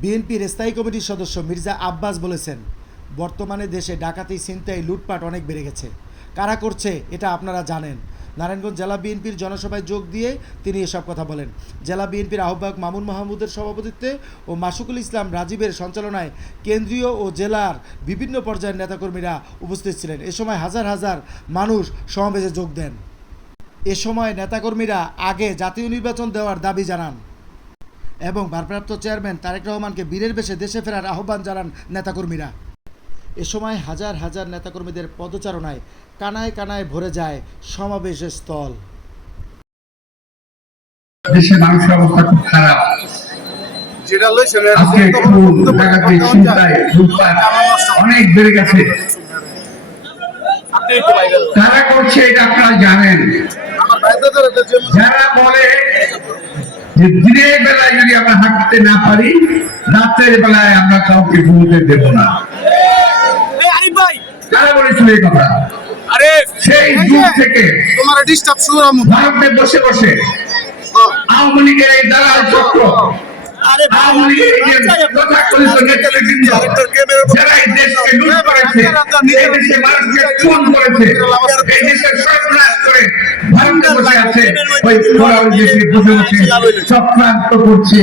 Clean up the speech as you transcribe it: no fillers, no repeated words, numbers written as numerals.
বিএনপির স্থায়ী কমিটির সদস্য মির্জা আব্বাস বলেছেন, বর্তমানে দেশে ডাকাতি, ছিনতাই, লুটপাট অনেক বেড়ে গেছে। কারা করছে এটা আপনারা জানেন। নারায়ণগঞ্জ জেলা বিএনপির জনসভায় যোগ দিয়ে তিনি এসব কথা বলেন। জেলা বিএনপির আহ্বায়ক মামুন মাহমুদের সভাপতিত্বে ও মাসুকুল ইসলাম রাজীবের সঞ্চালনায় কেন্দ্রীয় ও জেলার বিভিন্ন পর্যায়ের নেতাকর্মীরা উপস্থিত ছিলেন। এ সময় হাজার হাজার মানুষ সমাবেশে যোগ দেন। এ সময় নেতাকর্মীরা আগে জাতীয় নির্বাচন দেওয়ার দাবি জানান এবং ভারপ্রাপ্ত চেয়ারম্যান তারেক রহমানকে বীরের বেশে দেশে ফেরার আহ্বান জানান নেতাকর্মীরা। এ সময় হাজার হাজার নেতাকর্মীদের পদচারণায় কানায় কানায় ভরে যায় সমাবেশের স্থল। দেশের মানুষের অবস্থা খুব খারাপ। অনেক বেড়ে গেছে। তারা করছে এটা আপনারা জানেন। যারা বলে যে দিনের বেলায় যদি আমরা হাঁটতে না পারি, রাতের বেলায় আমরা কাউকে ঘুমোতে দেব না। কারা বলেছিল এই কথা? সেই যুগ থেকে ভারতে বসে বসে আওয়ামী লীগের এই দালাল চক্র, আওয়ামী লীগের নেতৃবৃন্দ যারা এই দেশকে লুট করেছে, এই দেশের মানুষকে খুন করেছে, এই দেশের সর্বনাশ করে ভারতে বসে আছে, ওই দেশে বসে বসে চক্রান্ত করছে।